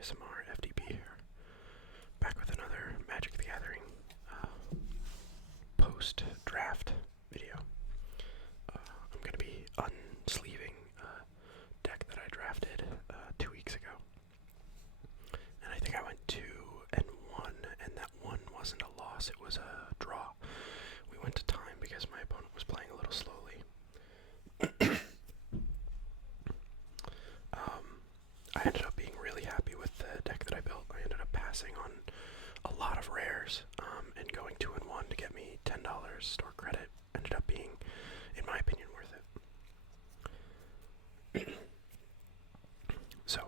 ASMR FDB here, back with another Magic the Gathering post-draft video. I'm going to be unsleeving a deck that I drafted 2 weeks ago. And I think I went 2-1, and that one wasn't a loss, it was a draw. We went to time because my opponent was playing a little slowly. I ended up being really happy with the deck that I built. I ended up passing on a lot of rares and going 2-1 to get me $10 store credit. Ended up being, in my opinion, worth it. So,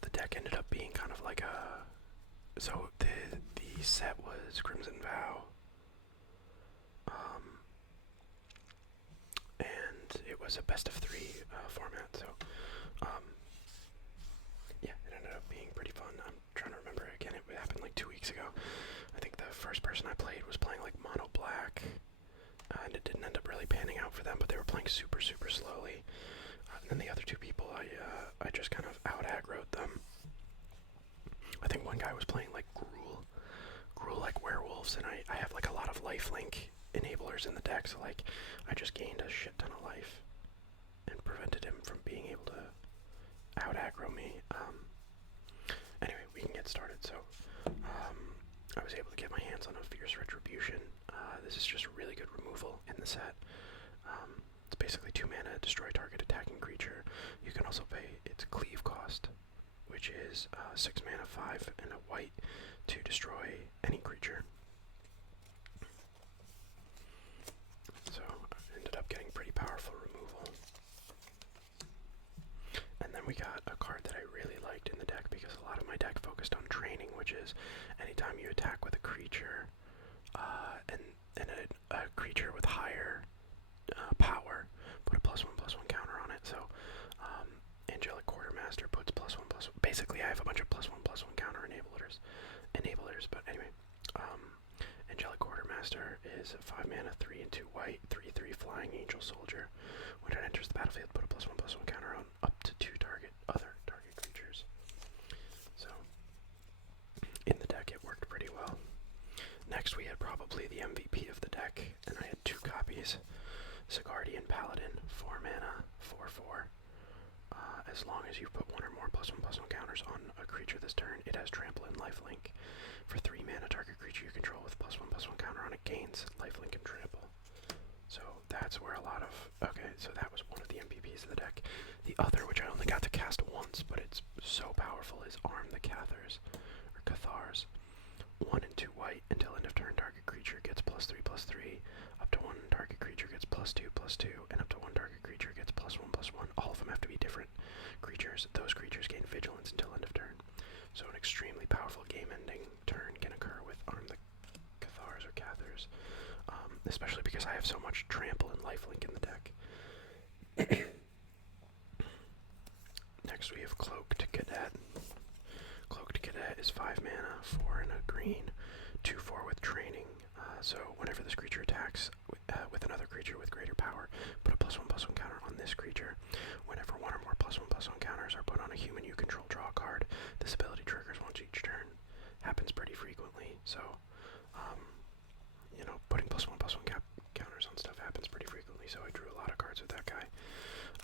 the deck ended up being kind of like a... So the set was Crimson Vow. And it was a best of 3 format, so yeah, it ended up being pretty fun. I'm trying to remember again, it happened like 2 weeks ago. I think the first person I played was playing like mono black, and it didn't end up really panning out for them, but they were playing super slowly. And then the other 2 people, I just kind of out aggroed them. I think one guy was playing like Gruul like werewolves, and I have like a lot of lifelink enablers in the deck, so like I just gained a shit ton of life and prevented him from being able to out aggro me. Anyway, we can get started. So I was able to get my hands on a Fierce Retribution. This is just really good removal in the set. It's basically 2 mana, destroy target attacking creature. You can also pay its cleave cost, which is 6 mana, 5 and a white to destroy any creature. So I ended up getting pretty powerful removal. And then we got a card that I really liked in the deck because a lot of my deck focused on training, which is anytime you attack with a creature and a creature with higher power, put a +1/+1 counter on it. So Angelic Quartermaster puts +1/+1. Basically, I have a bunch of +1/+1 counter enablers. But anyway, Angelic Quartermaster is 5 mana, 3 and 2 white, 3/3 flying angel soldier. When it enters the battlefield, put a +1/+1 counter on up to 2 other target creatures. So in the deck, it worked pretty well. Next, we had probably the MVP of the deck, and I had 2 copies. Sigardian Paladin, 4 mana, 4/4. As long as you put 1 or more +1/+1 counters on a creature this turn, it has trample and lifelink. For 3 mana, target creature you control with +1/+1 counter on it gains lifelink and trample. So that's where a lot of... Okay, so that was one of the MVPs of the deck. The other, which I only got to cast once, but it's so powerful, is Arm the Cathars, or Cathars. 1 and 2 white, until end of turn, target creature gets +3/+3, up to 1 target creature gets +2/+2, and up to 1 target creature gets +1/+1. All of them have to be different creatures. Those creatures gain vigilance until end of turn. So an extremely powerful game-ending turn can occur with Arm the Cathars or Cathars, especially because I have so much trample and lifelink in the deck. Next we have Cloaked Cadet. Cloaked Cadet is 5 mana, 4 and a green, 2/4 with training. So whenever this creature attacks with another creature with greater power, put a +1/+1 counter on this creature. Whenever 1 or more +1/+1 counters are put on a human you control, draw a card. This ability triggers once each turn. Happens pretty frequently, so putting +1/+1 counters on stuff happens pretty frequently, so I drew a lot of cards with that guy.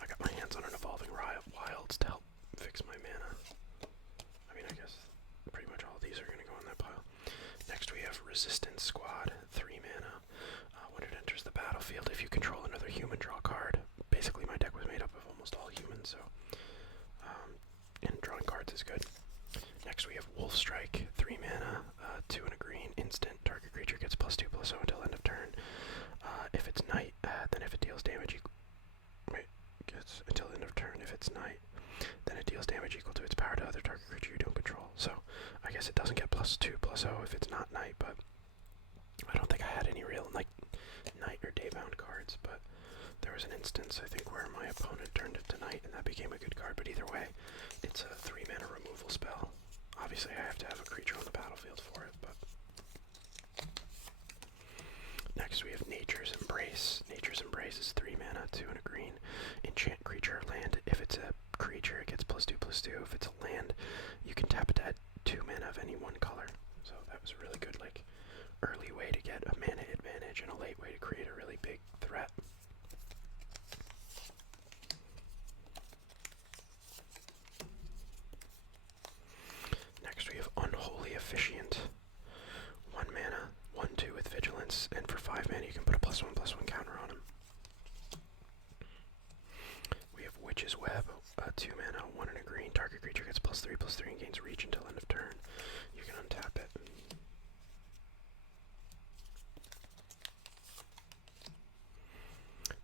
I got my hands on an Evolving Wilds to help fix my mana. I mean, I guess pretty much all of these are going to go in that pile. Next we have Resistance Squad, 3 mana. When it enters the battlefield, if you control another human, draw a card. Basically my deck was made up of almost all humans, so and drawing cards is good. Next we have Wolf Strike, 3 mana, 2 and a green, instant, target creature gets +2/+0 until end of turn. If it's night, then if it deals damage gets until end of turn. If it's night, then it deals damage equal to its power to other target creature you don't control. So I guess it doesn't get +2/+0 if it's not night, but I don't think I had any real like night or day-bound cards, but there was an instance, I think, where my opponent turned it to night, and that became a good card. But either way, it's a 3 mana removal spell. Obviously, I have to have a creature on the battlefield for it, but... Next, we have Nature's Embrace. Nature's Embrace is 3 mana, 2 and a green. Enchant creature or land. If it's a creature, it gets +2/+2 2 mana, 1 and a green. Target creature gets +3/+3 and gains reach until end of turn. You can untap it.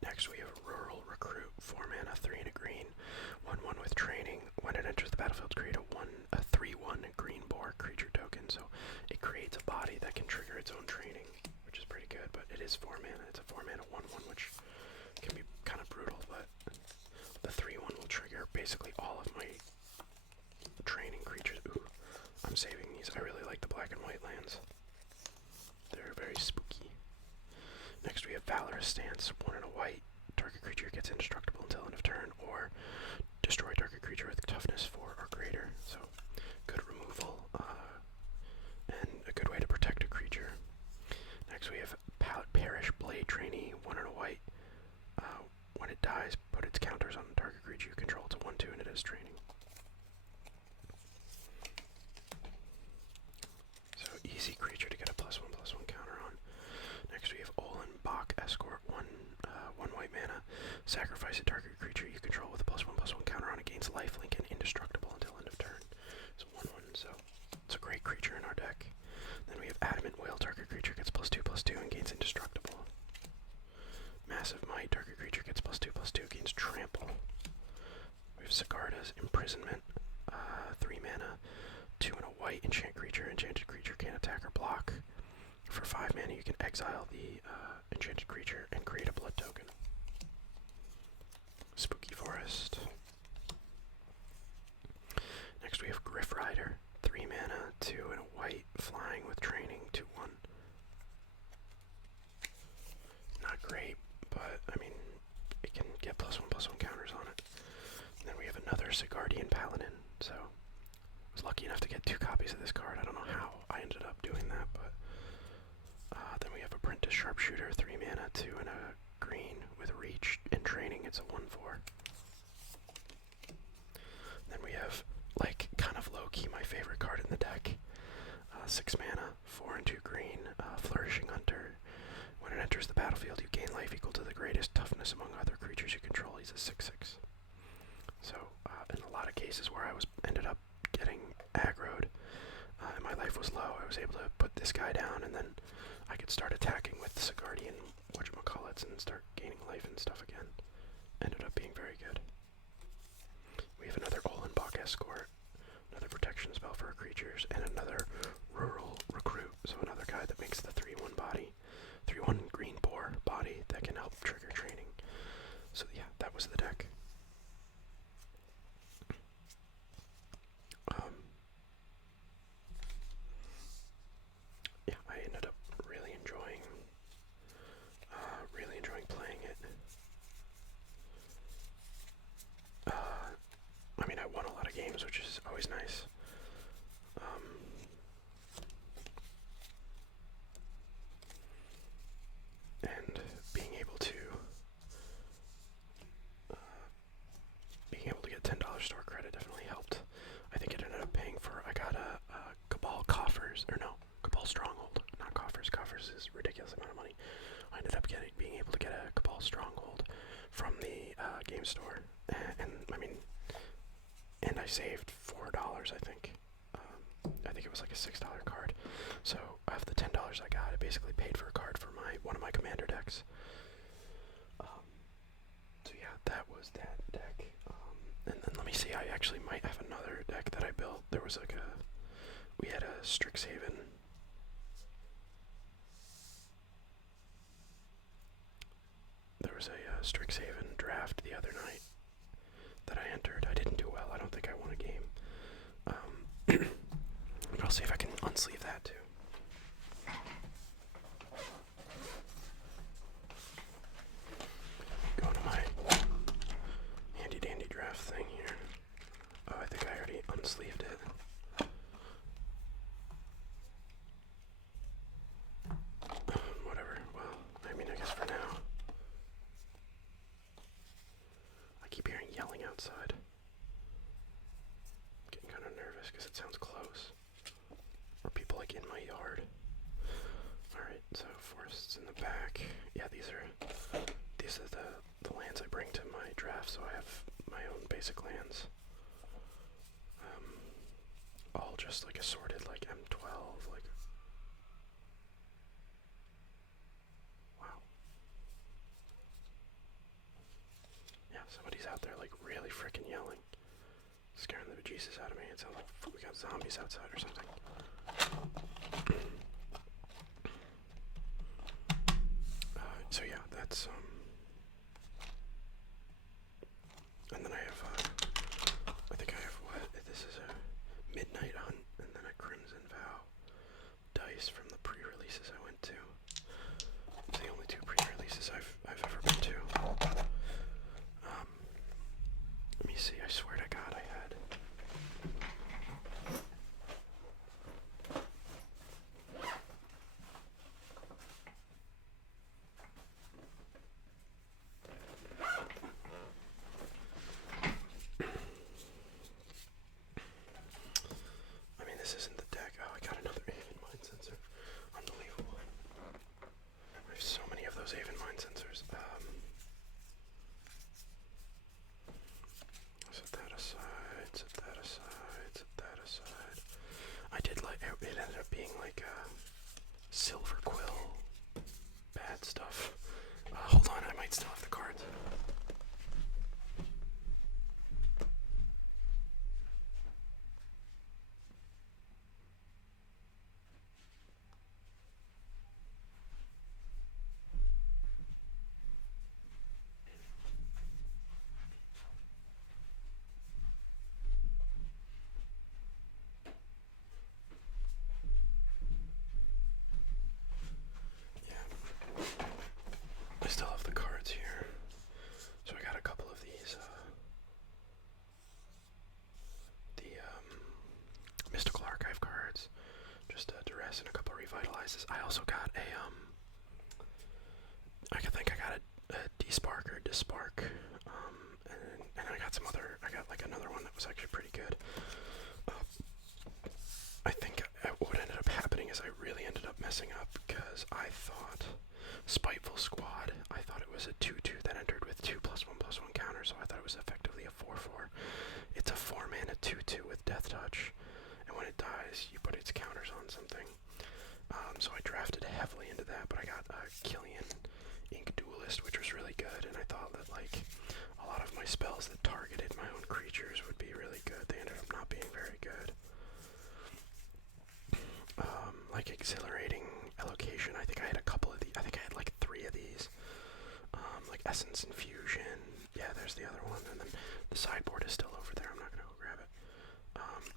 Next we have Rural Recruit, 4 mana, 3 and a green, 1/1 with training. When it enters the battlefield, create a 3/1 green boar creature token. So it creates a body that can trigger its own training, which is pretty good, but it is 4 mana. It's a 4 mana 1/1, which can be kind of brutal, but the 3/1 will trigger basically all of my training creatures. Ooh, I'm saving these. I really like the black and white lands. They're very spooky. Next we have Valorous Stance, 1 and a white. Target creature gets indestructible until end of turn, or destroy target creature with toughness 4 or greater. So good removal, and a good way to protect a creature. Next we have Parish Blade Trainee, 1 and a white. When it dies, put its counters on the target creature you control to 1/2, and it has training. So easy creature to get a +1/+1 counter on. Next we have Olin Bach Escort, 1 white mana. Sacrifice a target creature you control with a +1/+1 counter on it, gains lifelink and indestructible until end of turn. It's 1/1, so it's a great creature in our deck. Then we have Adamant Whale, target creature gets +2/+2 and gains indestructible. Massive Might, target creature gets +2/+2, gains trample. We have Sigarda's Imprisonment, 3 mana, 2 and a white, enchant creature. Enchanted creature can't attack or block. For 5 mana, you can exile the enchanted creature and create a blood token. Spooky Forest. Next we have Griffrider, 3 mana, 2 and a white, flying with training, 2/1. Not great, but I mean, it can get +1/+1 counters on it. And then we have another Sigardian Paladin, so I was lucky enough to get 2 copies of this card. I don't know how I ended up doing that, but then we have Apprentice Sharpshooter, 3 mana, 2 and a green with reach and training. It's a 1/4. Then we have, like, kind of low-key my favorite card in the deck. 6 mana, 4 and 2 green, Flourishing Hunter. When it enters the battlefield, you gain life equal to the greatest toughness among other creatures you control. He's a 6/6. So, in a lot of cases where I ended up getting aggroed, and my life was low, I was able to put this guy down, and then I could start attacking with the Sigardian whatchamacallits and start gaining life and stuff again. Ended up being very good. We have another Olin Bach Escort, another protection spell for our creatures, and another Rural Recruit, so another guy that makes the 3/1 body, 3/1 green boar body that can help trigger training. So yeah, that was the deck. Yeah, I ended up really enjoying playing it. I mean, I won a lot of games, which is always nice. And being able to get $10 store credit definitely helped. I think it ended up paying for, I got a Cabal Coffers, or no, Cabal Stronghold, not Coffers. Coffers is a ridiculous amount of money. I ended up being able to get a Cabal Stronghold from the game store, and I mean, and I saved $4, I think. I think it was like a $6 card. So of the $10 I got, it basically paid for a card for one of my commander decks. So yeah, that was that deck. And then let me see, I actually might have another deck that I built. There was like we had a Strixhaven. There was a Strixhaven draft the other night that I entered. I didn't do well. I don't think I won a game. But I'll see if I can unsleeve that too. Going to my handy dandy draft thing here. Oh, I think I already unsleeved it. Whatever. Well, I mean, I guess for now. I keep hearing yelling outside. I'm getting kind of nervous because it sounds close. Or people like in my yard. Alright, so forests in the back. Yeah, these are the lands I bring to my draft, so I have my own basic lands. All just like assorted, like M12, like. Wow. Yeah, somebody's out there like really freaking yelling, scaring the bejesus out of me. It sounds like we got zombies outside or something. So yeah, that's and then I have I think I have what? This is a Midnight Hunt and then a Crimson Vow dice from the pre-releases I went to. It's the only two pre-releases I've ever been to. Let me see, I swear to God I had. I mean, this isn't the deck. Oh, I got another Aven Mind Sensor. Unbelievable. I have so many of those Aven Mind Sensors. Set that aside, set that aside, set that aside. I did like, it ended up being like Silver Quill, bad stuff. Hold on, I might still have the cards. I still have the cards here. So I got a couple of these, the Mystical Archive cards, just a Duress and a couple Revitalizes. I also got a, I think I got a Despark or Dispark, and I got some other, I got like another one that was actually pretty good. I think what ended up happening is I really ended up messing up because I thought Spiteful Squad, I thought it was a 2/2 that entered with 2+1/1 counters, so I thought it was effectively a 4/4. It's a 4-mana 2/2 with Death Touch, and when it dies, you put its counters on something. So I drafted heavily into that, but I got Killian Ink Duelist, which was really good, and I thought that like a lot of my spells that targeted my own creatures would be really good. They ended up not being very good. Like Exhilarating Allocation, I think I had a couple of these, I think I had like 3 of these. Like Essence Infusion, yeah, there's the other one, and then the sideboard is still over there, I'm not gonna go grab it.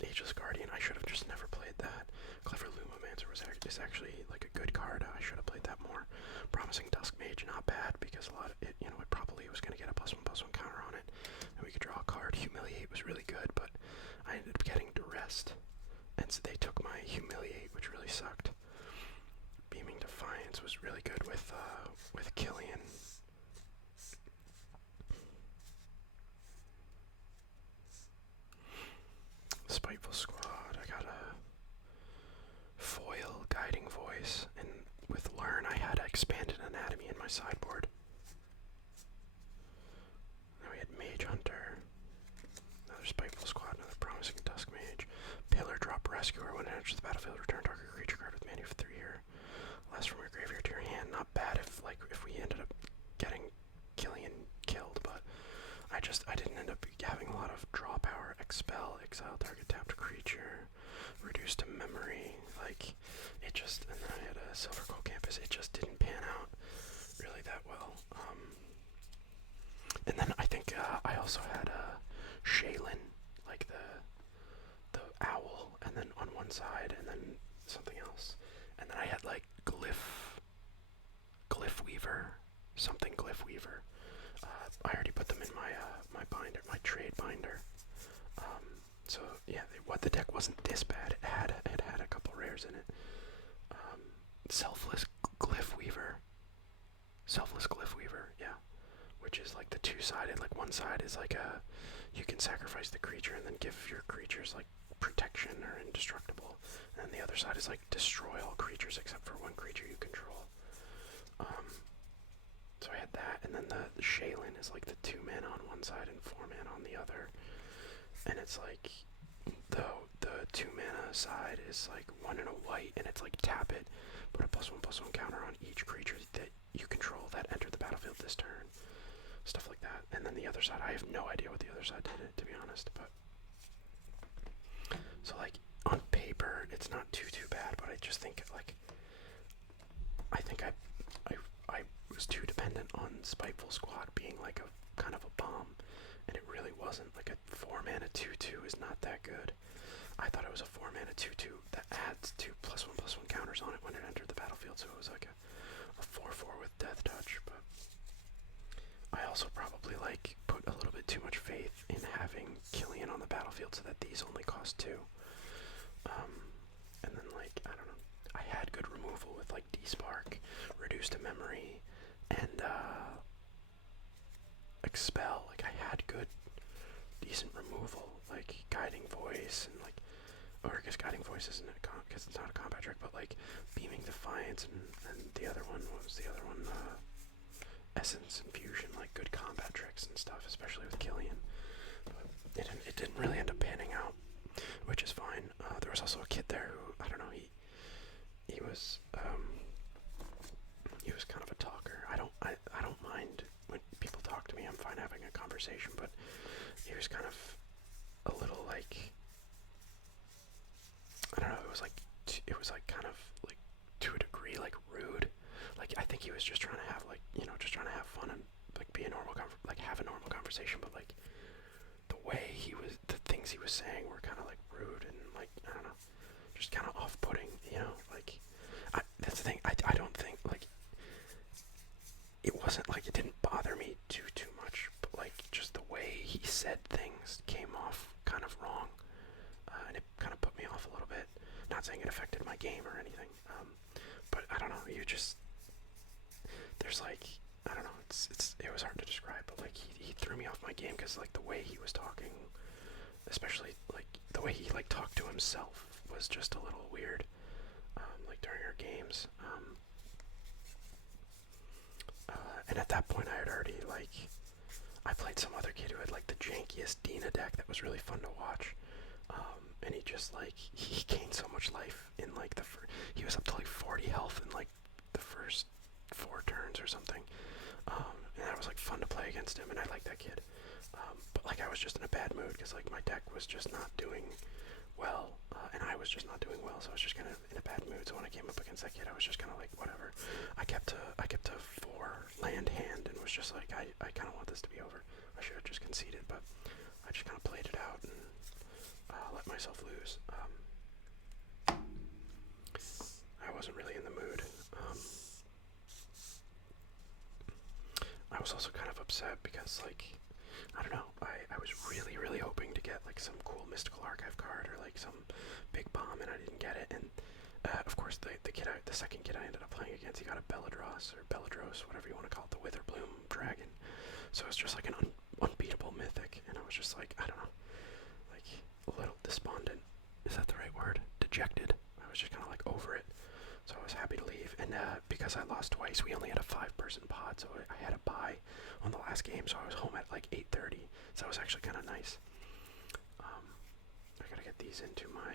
Ageless Guardian, I should have just never played that. Clever Lumomancer is actually like a good card, I should have played that more. Promising Dusk Mage, not bad, because a lot of it, you know, it probably was gonna get a +1/+1 counter on it, and we could draw a card. Humiliate was really good, but I ended up getting Duressed. And so they took my Humiliate, which really sucked. Beaming Defiance was really good with Killian. Spiteful Squad, I got a Foil Guiding Voice, and with Learn I had Expanded Anatomy in my sideboard. Then we had Mage Hunter, another Spiteful Squad, another Promising Dusk Mage. Pillar Drop Rescuer, when it enters the battlefield, return target creature card with mana for 3 here. Last from your graveyard to your hand. Not bad if we ended up getting Killian killed, but I didn't end up having a lot of draw power. Expel, exile target tapped creature, reduce to memory. Like it just, and then I had a Silver Coal Campus. It just didn't pan out really that well. And then I think I also had a Shaylin, like the owl, and then on one side, and then something else, and then I had like Glyph Weaver, something Glyph Weaver. I already put them in my my binder, my trade binder. So yeah, the deck wasn't this bad. It had a couple rares in it. Selfless Glyph Weaver, yeah, which is like the 2-sided. Like one side is like you can sacrifice the creature and then give your creatures like protection or indestructible, and the other side is like destroy all creatures except for one creature you control. So I had that, and then the Shaylin is like the 2 mana on one side and 4 mana on the it's like the 2 mana side is like 1 and a white, and it's like tap it, put a +1/+1 counter on each creature that you control that entered the battlefield this turn, stuff like that. And then the other side, I have no idea what the other side did, to be honest. But so like on paper, it's not too bad, but I just think like I think I was too dependent on Spiteful Squad being like a kind of a bomb, and it really wasn't. Like a 4 mana 2/2 is not that good. I thought it was a 4 mana 2/2 that adds 2 +1/+1 counters on it when it entered the battlefield, so it was like a 4/4 with Death Touch. But I also probably like put a little bit too much faith in having Killian on the battlefield so that these only cost 2. And then like, I don't know, I had good removal with like Despark, Reduce to Memory, and Expel. Like I had good, decent removal, like Guiding Voice, and like, or I guess Guiding Voice isn't a because it's not a combat trick, but like Beaming Defiance, and the other one, what was the other one? Essence Infusion, like good combat tricks and stuff, especially with Killian. But it didn't really end up panning out, which is fine. There was also a kid there who, I don't know, he was kind of a talker. I don't mind when people talk to me. I'm fine having a conversation, but he was kind of a little like, I don't know, it was like kind of like to a degree like rude. Like I think he was just trying to have like, you know, just trying to have fun and like be a normal have a normal conversation, but like the way the things he was saying were kind of like rude and like, I don't know, just kind of off-putting, you know, like, that's the thing, I don't think, like, it wasn't like, it didn't bother me too much, but like, just the way he said things came off kind of wrong, and it kind of put me off a little bit. Not saying it affected my game or anything, but I don't know, there's like, I don't know, it was hard to describe, but like, he threw me off my game, because like, the way he was talking, especially like, the way he like talked to himself was just a little weird, like during our games, and at that point I had already like, I played some other kid who had like the jankiest Dina deck that was really fun to watch, and he just like, he gained so much life in like he was up to like 40 health in like the first 4 turns or something, and that was like fun to play against him, and I liked that kid, but like I was just in a bad mood, because like my deck was just not doing well, and I was just not doing well, so I was just kind of in a bad mood. So when I came up against that kid, I was just kind of like, whatever. I kept to 4 land hand, and was just like, I kind of want this to be over. I should have just conceded, but I just kind of played it out and let myself lose. I wasn't really in the mood. I was also kind of upset because, like, I don't know, I was really hoping to get like some cool Mystical Archive card or like some big bomb, and I didn't get it. And of course the second kid I ended up playing against, he got a Belladros, whatever you want to call it, the Witherbloom dragon. So it's just like an unbeatable mythic, and I was just like, I don't know, like a little despondent. Is that the right word? Dejected. I was just kind of like over it. So I was happy to leave, and because I lost twice, we only had a 5-person pod, so I had a bye on the last game, so I was home at like 8:30, so it was actually kind of nice. I gotta get these into my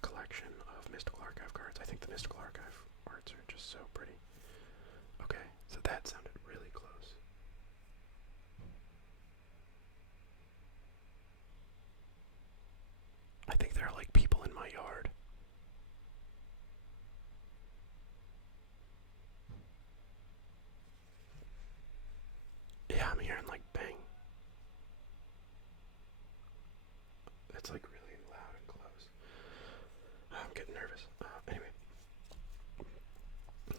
collection of Mystical Archive cards. I think the Mystical Archive arts are just so pretty. Okay, so that sounded really close. I think there are like people in my yard. Yeah, I'm hearing like bang. It's like really loud and close. I'm getting nervous. Anyway.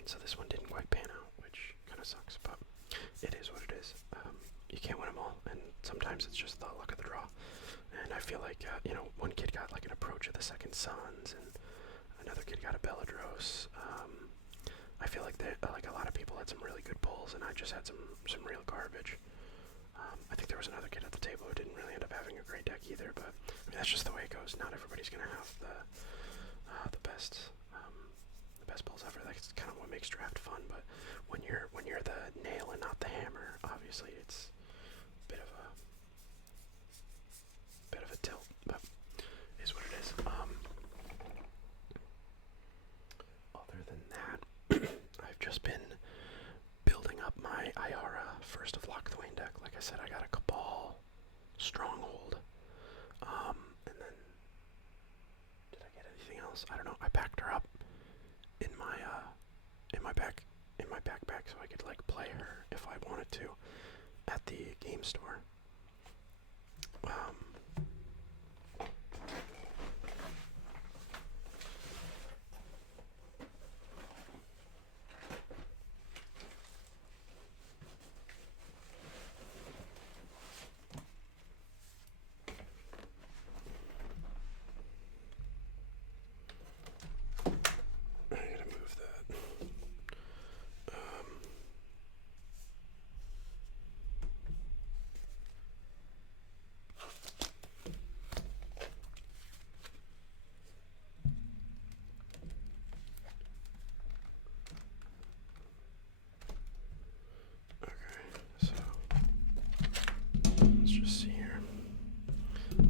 So this one didn't quite pan out, which kind of sucks, but it is what it is. You can't win them all, and sometimes it's just the luck of the draw. And I feel like, you know, one kid got like an Approach of the Second Sons, and another kid got a Belladros. I feel like like a lot of people had some really good pulls, and I just had some real garbage. I think there was another kid at the table who didn't really end up having a great deck either, but I mean, that's just the way it goes. Not everybody's gonna have the best pulls ever. That's kind of what makes draft fun. But when you're the nail and not the hammer, obviously it's a bit deck. Like I said, I got a Cabal, Stronghold, and then did I get anything else? I don't know. I packed her up in my backpack so I could like play her if I wanted to at the game store. I gotta move that. So let's just see here.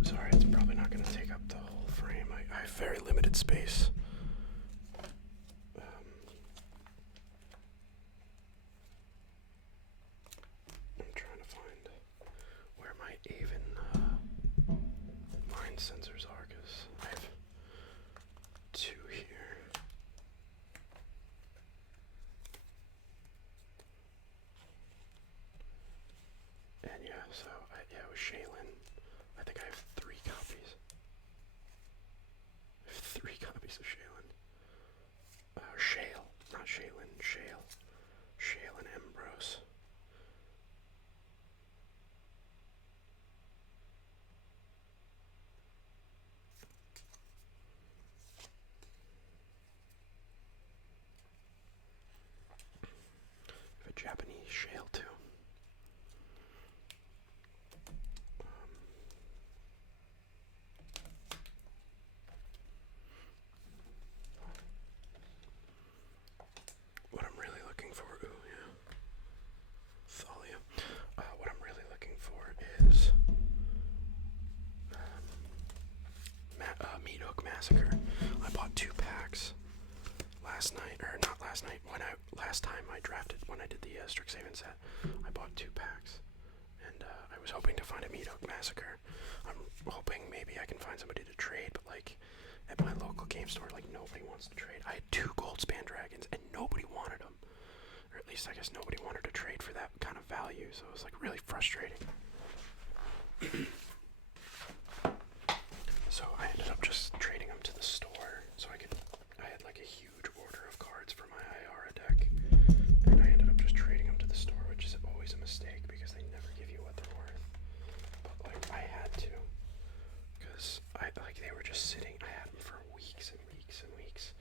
Sorry, it's probably not going to take up the whole frame. I have very limited space. I'm trying to find where my Aven mind sensors are, because I have two here. And yeah, so yeah, it was Shaylin. I think I have 3 copies. I have 3 copies of Shaylin. Shale, not Shaylin, Shale. Shale and Ambrose. I have a Japanese Shale too. What I'm really looking for, Thalia. What I'm really looking for is Meat Hook Massacre. I bought 2 packs last night, or not last night, last time I drafted, when I did the Strixhaven set, I bought 2 packs, and I was hoping to find a Meat Hook Massacre. I'm hoping maybe I can find somebody to trade, but like, at my local game store, like, nobody wants to trade. I had 2 Goldspan Dragons, and nobody wanted them. Or at least I guess nobody wanted to trade for that kind of value, so it was like really frustrating. So I ended up just trading them to the store, so I had like a huge order of cards for my Iara deck, and I ended up just trading them to the store, which is always a mistake because they never give you what they're worth. But like, I had to, because they were just sitting. I had them for weeks and weeks and weeks,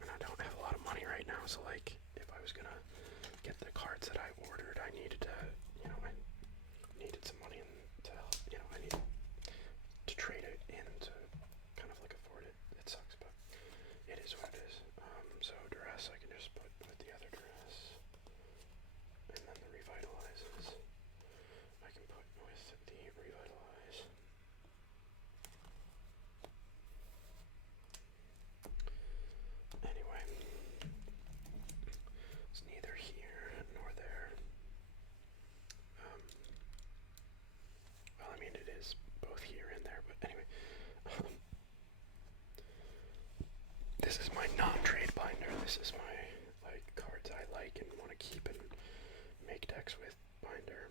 and I don't have a lot of money right now, so like, if I was gonna get the cards that I ordered, I needed to, I needed some money to, I needed to trade it in to kind of like afford it. It sucks, but it is what it is. So duress I can just put with the other duress, and then the revitalizes I can put with the revitalize. Anyway, it's neither here nor there. Well, I mean, it is both here and there, but anyway. This is my non-trade binder. This is my, like, cards I like and want to keep and make decks with binder.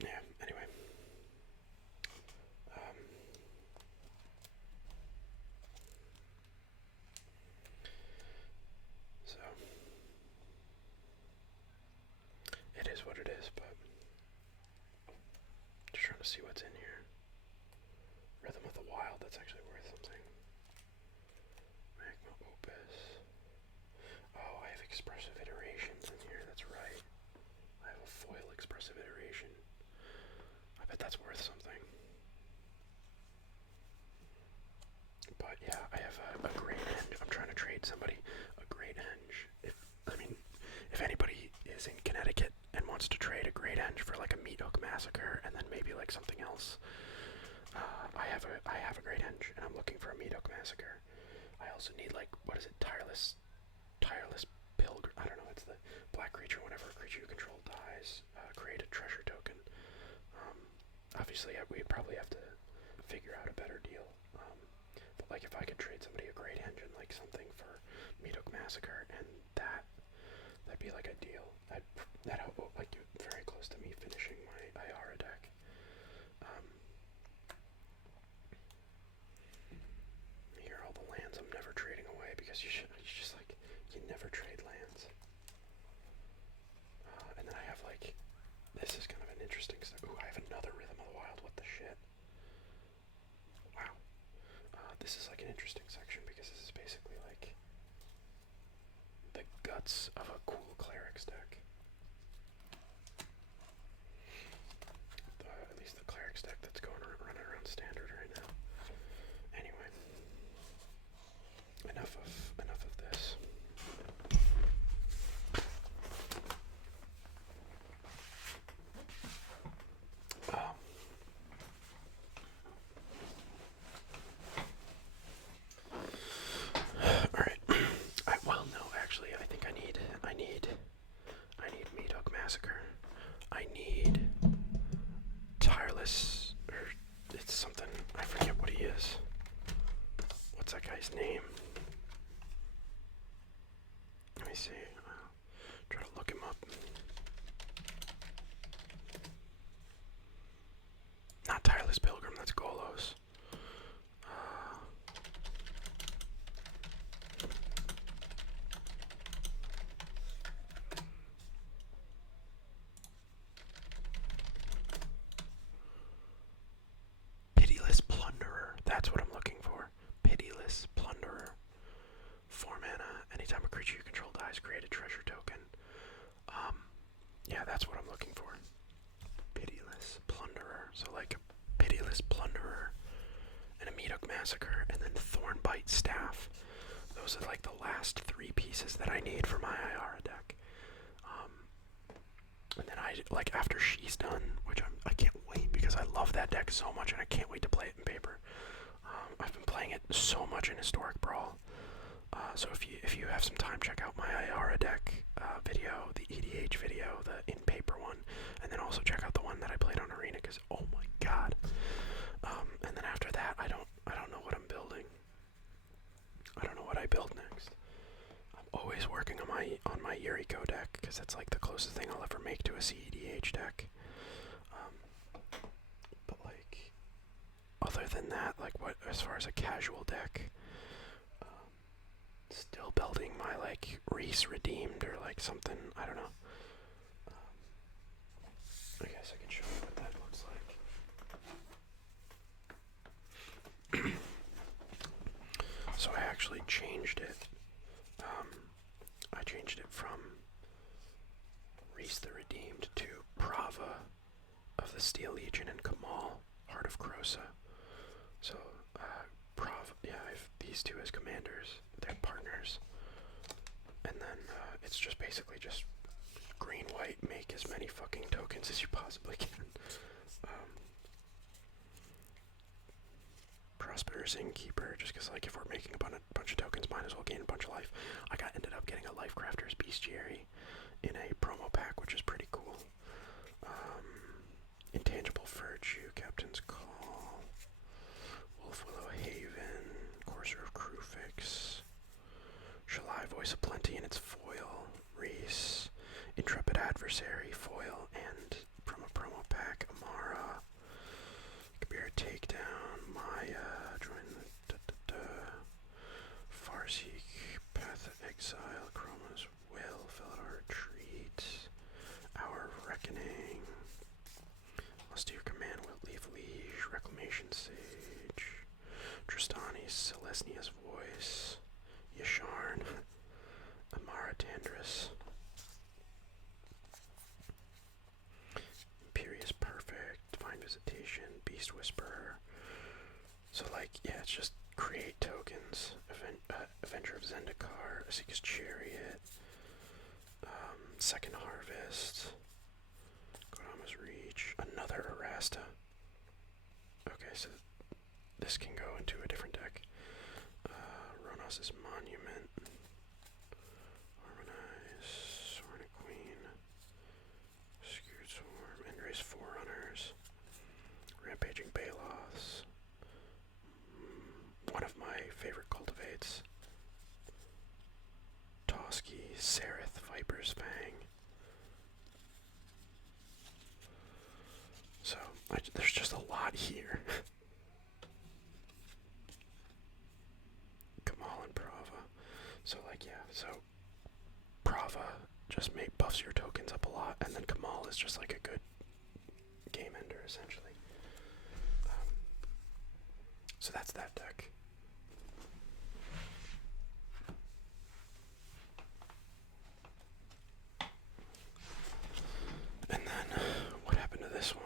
Yeah, anyway. So it is what it is, but just trying to see what's in here. Rhythm of the Wild, that's actually worth something. Magma Opus. Oh, I have expressive iterations in here, that's right. I have a foil expressive iteration. I bet that's worth something. But yeah, I have a great henge. I'm trying to trade somebody a great henge. If anybody is in Connecticut and wants wants to trade a Great Henge for like a Meat Hook Massacre, and then maybe like something else. I have a Great Henge, and I'm looking for a Meat Hook Massacre. I also need like, what is it, Tireless Pilgrim. I don't know. It's the black creature. Whenever a creature you control dies, create a treasure token. Obviously, we'd probably have to figure out a better deal. But like, if I could trade somebody a Great Henge and like something for Meat Hook Massacre, and that'd be like ideal. That'd like very close to me finishing my Iara deck. Here are all the lands I'm never trading away, because you just like, you never trade lands. And then I have like, this is kind of an interesting stuff. Ooh, I have another Rhythm of the Wild. What the shit? Wow. This is like an interesting section, because this is basically like the guts of a cool clerics deck. At least the clerics deck that's running around standard right now. Anyway, enough of this. All right. Actually, I think I need Meat Hook Massacre. I need Tireless, or it's something, I forget what he is. What's that guy's name? Let me see. Try to look him up. Not Tireless Pilgrim, that's Golos. Pitiless Plunderer, that's what I'm looking for. Pitiless Plunderer. 4 mana, anytime a creature you control dies, create a treasure token. Yeah, that's what I'm looking for. Pitiless Plunderer. So like a Pitiless Plunderer and a Meat Hook Massacre, and then Thornbite Staff. Those are like the last 3 pieces that I need for my Iara deck. And then like after she's done, which I can't wait, because I love that deck so much and I can't wait to play it in paper. I've been playing it so much in Historic Brawl. So if you have some time, check out my Iara deck video, the EDH video, the in paper one, and then also check out the one that I played on Arena, because oh my god. And then after that, I don't know what I'm building. I don't know what I build next. I'm always working on my Yuriko deck, because that's like the closest thing I'll ever make to a CEDH deck. But like, other than that, like what as far as a casual deck, still building my like Reese Redeemed or like something, I don't know. I guess I can show you what that looks like. So I actually changed it. I changed it from Reese the Redeemed to Prava of the Steel Legion and Kamal, Heart of Krosa. So, Prava, yeah, I have these two as commanders. They're partners. And then it's just basically just green, white, make as many fucking tokens as you possibly can. Prosperous Innkeeper, just because like if we're making a bunch of tokens, might as well gain a bunch of life. Ended up getting a Life Crafter's Bestiary in a promo pack, which is pretty cool. Intangible Virtue, Captain's Call, Wolf Willow Haven, Courser of Crufix, Shalai Voice of Plenty in its foil, Reese, Intrepid Adversary foil, and from a promo pack, Amara, Kabir Takedown, Maya, join the Farseek, Path of Exile, Chroma's Will, Felidar Retreat, Hour of Reckoning, Austere Command, Will Leave Liege, Reclamation Sage, Tristani's Celesnia's Voice, Yasharn, Amara Tandris, Imperious Perfect, Divine Visitation, Beast Whisperer. So like, yeah, it's just create tokens, Avenger of Zendikar, Asika's Chariot, Second Harvest, another Arasta. Okay, so this can go into a different deck. Ronos' Monument. Harmonize, Sorna Queen. Skewed Swarm, Endrace Forerunners. Rampaging Baloths. One of my favorite cultivates. Toski, Sereth, Viper's Fang. So, there's just a lot here. Kamal and Prava. So, like, yeah, so Prava just buffs your tokens up a lot, and then Kamal is just like a good game ender, essentially. So that's that deck. And then, what happened to this one?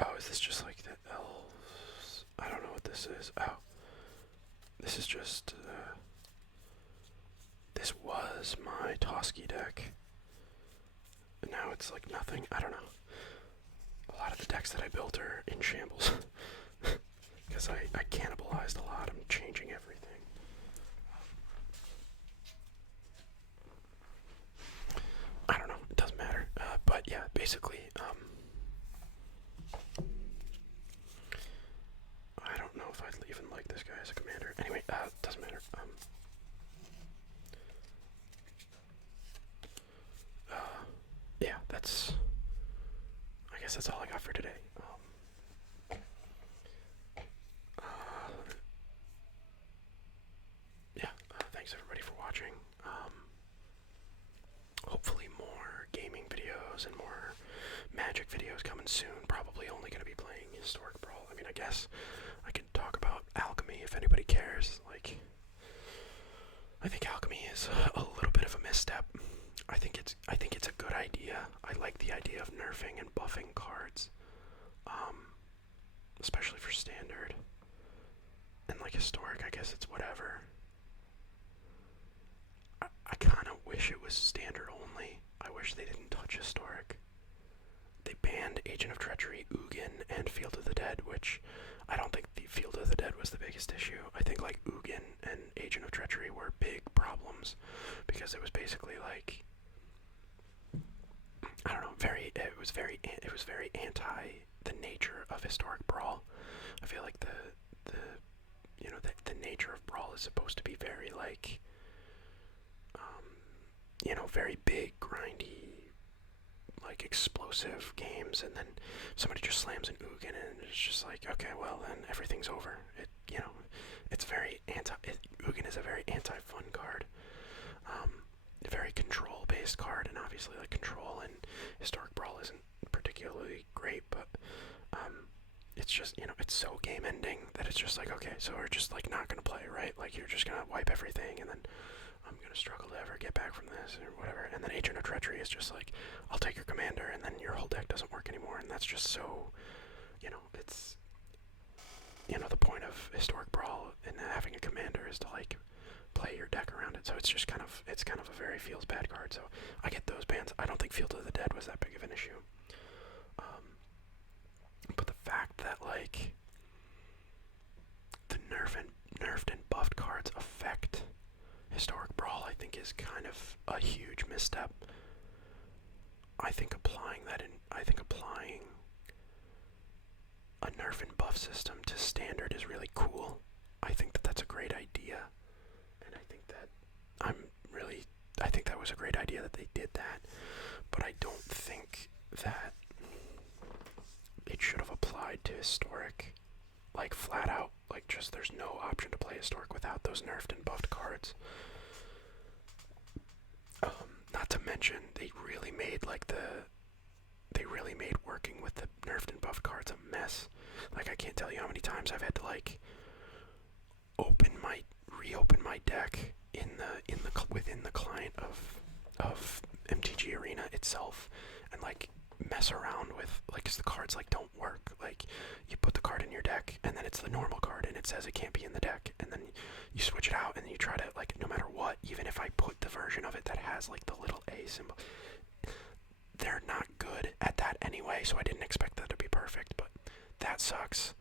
Oh, is this just like the elves? I don't know what this is. Oh. This is just, this was my Toski deck. And now it's like nothing. I don't know. A lot of the decks that I built are in shambles. Because I cannibalized a lot. I'm changing everything. I don't know. It doesn't matter. But yeah, basically, I don't know if I'd even like this guy as a commander. Anyway, doesn't matter. Yeah, I guess that's all I got for today. Yeah, thanks everybody for watching. Hopefully more gaming videos and more Magic videos coming soon. Probably only going to be playing Historic Brawl. I mean, I guess I can talk about Alchemy if anybody cares. Like, I think Alchemy is a little bit of a misstep. I think it's a good idea. I like the idea of nerfing and buffing cards, especially for standard. And like historic, I guess it's whatever. I kind of wish it was standard only. I wish they didn't touch historic. They banned Agent of Treachery, Ugin, and Field of the Dead, which I don't think the Field of the Dead was the biggest issue. I think like Ugin and Agent of Treachery were big problems because it was basically like, I don't know, it was very anti the nature of Historic Brawl. I feel like the nature of Brawl is supposed to be very like, very big, grindy, like explosive games, and then somebody just slams an Ugin and it's just like, okay, well then everything's over. It's very Ugin is a very anti-fun card. A very control-based card, and obviously like control in Historic Brawl isn't particularly great, but it's just, it's so game-ending that it's just like, okay, so we're just like not gonna play, right? Like you're just gonna wipe everything, and then I'm gonna struggle to ever get back from this or whatever. And then Agent of Treachery is just like, I'll take your commander, and then your whole deck doesn't work anymore, and that's just so, it's, the point of Historic Brawl and having a commander is to like play your deck around it. So it's just kind of a very feels bad card. So I get those bans. I don't think Field of the Dead was that big of an issue. But the fact that like the nerfed and buffed cards affect Historic Brawl, I think is kind of a huge misstep. I think applying a nerf and buff system to standard is really cool. I think that that's a great idea, and I think that was a great idea that they did that. But I don't think that it should have applied to historic, like flat out, like just there's no option to play historic without those nerfed and buffed cards. Not to mention they really made working with the nerfed and buffed cards a mess. Like I can't tell you how many times I've had to like reopen my deck within the client of MTG Arena itself, and like mess around with like, 'cause the cards like don't work. Like you put the card in your deck and then it's the normal card and it says it can't be in the deck, and then you switch it out and then you try to, like, no matter what, even if I put the version of it that has like the little A symbol, they're not good at that play, so I didn't expect that to be perfect, but that sucks.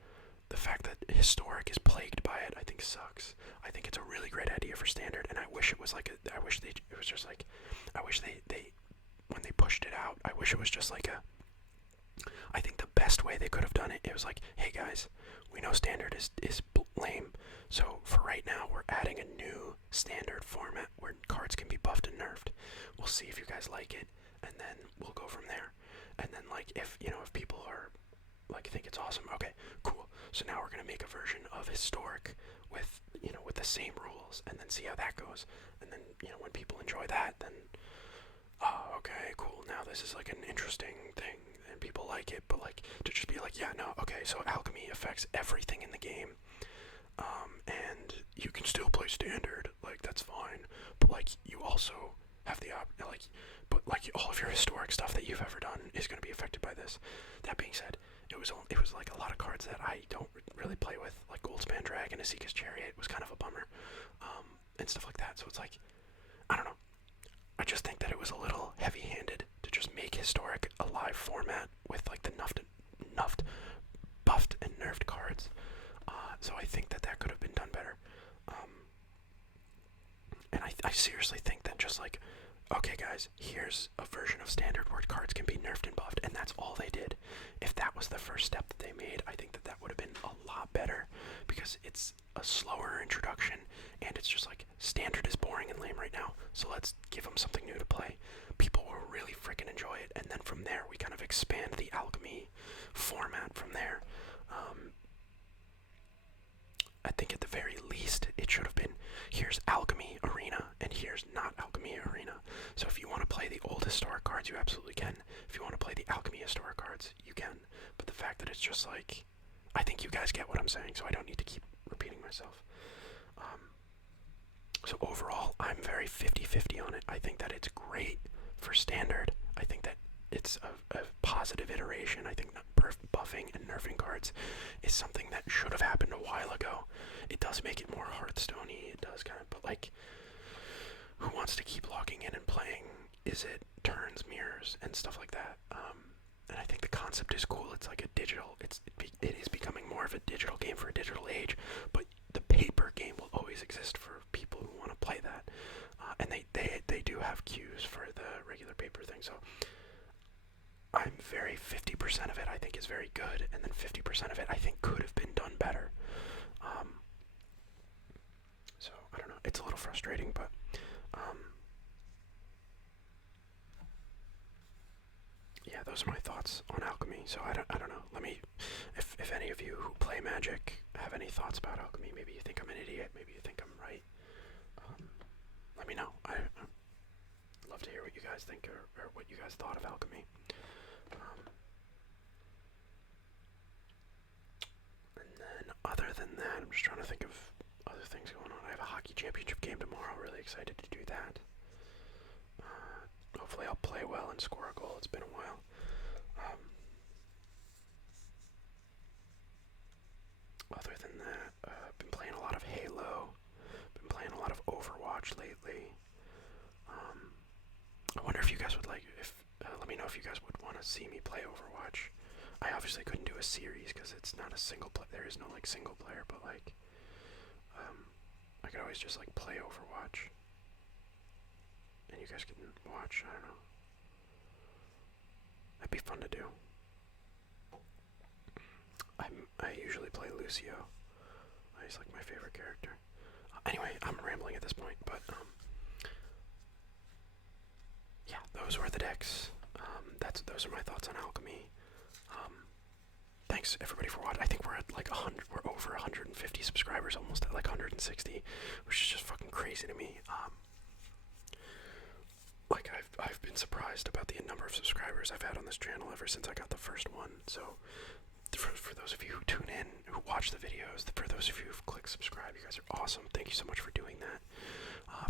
The fact that Historic is plagued by it, I think sucks. I think it's a really great idea for Standard, and I wish it was like I wish they when they pushed it out, I wish it was just like I think the best way they could have done it, it was like, hey guys, we know Standard is lame, so for right now we're adding a new Standard format where cards can be buffed and nerfed. We'll see if you guys like it, and then we'll go from there. And then like if people are like think it's awesome, okay, cool. So now we're gonna make a version of Historic with with the same rules, and then see how that goes. And then when people enjoy that, then oh, okay, cool. Now this is like an interesting thing, and people like it. But like to just be like, yeah, no, okay, so Alchemy affects everything in the game, and you can still play Standard, like that's fine. But like you also have the but like all of your Historic stuff that you've ever done is going to be affected by this. That being said, it was like a lot of cards that I don't really play with, like Goldspan Dragon, Asika's Chariot was kind of a bummer, and stuff like that. So it's like, I don't know. I just think that it was a little heavy-handed to just make Historic a live format with like the nuffed, buffed, and nerfed cards. So I think that could have been done better. And I seriously think that just like, okay guys, here's a version of Standard where cards can be nerfed and buffed, and that's all they did. If that was the first step that they made, I think that would have been a lot better, because it's a slower introduction, and it's just like, Standard is boring and lame right now, so let's give them something new to play. People will really freaking enjoy it, and then from there, we kind of expand the Alchemy format from there. I think at the very least, it should have been, here's Alchemy Arena, and here's not Alchemy Arena. So if you want to play the old Historic cards, you absolutely can. If you want to play the Alchemy Historic cards, you can. But the fact that it's just like, I think you guys get what I'm saying, so I don't need to keep repeating myself. So overall, I'm very 50-50 on it. I think that it's great for Standard. I think that it's a positive iteration. I think buffing and nerfing cards is something that should have happened a while ago. It does make it more Hearthstone-y. It does kind of, but like, who wants to keep logging in and playing? Is it turns, mirrors, and stuff like that? And I think the concept is cool. It's like a digital. It is becoming more of a digital game for a digital age. But the paper game will always exist for people who want to play that. And they do have queues for the regular paper thing. So I'm very 50% of it I think is very good, and then 50% of it I think could have been done better. So I don't know. It's a little frustrating, but yeah, those are my thoughts on Alchemy. So I don't know. Let me, if any of you who play Magic have any thoughts about Alchemy, maybe you think I'm an idiot, maybe you think I'm right. Let me know. I'd love to hear what you guys think, or what you guys thought of Alchemy. And then other than that, I'm just trying to think of other things going on. I have a hockey championship game tomorrow. Really excited to do that. Hopefully I'll play well and score a goal. It's been a while. Other than that, I've been playing a lot of Halo. Been playing a lot of Overwatch lately. I wonder if you guys would like, let me know if you guys would want to see me play Overwatch. I obviously couldn't do a series because it's not a single player. There is no like single player, but like, I could always just like play Overwatch, and you guys can watch. I don't know. That'd be fun to do. I usually play Lucio. He's like my favorite character. Anyway, I'm rambling at this point, but yeah, those were the decks. Those are my thoughts on Alchemy. Thanks everybody for watching. I think we're at like 100. We're over 150 subscribers, almost at like 160, which is just fucking crazy to me. Like I've been surprised about the number of subscribers I've had on this channel ever since I got the first one. So for those of you who tune in, who watch the videos, for those of you who've clicked subscribe, you guys are awesome. Thank you so much for doing that.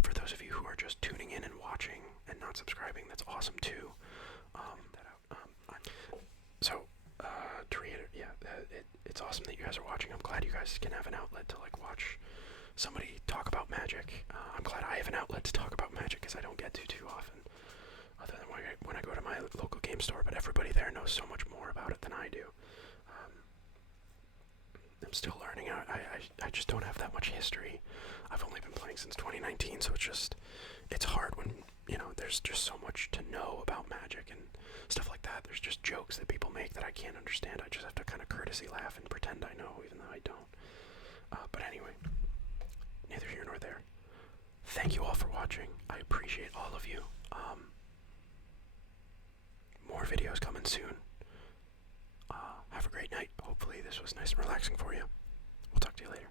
For those of you who are just tuning in and watching and not subscribing, that's awesome too. To reiterate, yeah, it's awesome that you guys are watching. I'm glad you guys can have an outlet to like watch somebody talk about Magic. I'm glad I have an outlet to talk about Magic, because I don't get to too often. Other than when I go to my local game store, but everybody there knows so much more about it than I do. I'm still learning. I just don't have that much history. I've only been playing since 2019, so it's hard when, you know, there's just so much to know about Magic and stuff like that. There's just jokes that people make that I can't understand. I just have to kind of courtesy laugh and pretend I know, even though I don't. But anyway, neither here nor there. Thank you all for watching. I appreciate all of you. More videos coming soon. Have a great night. Hopefully this was nice and relaxing for you. We'll talk to you later.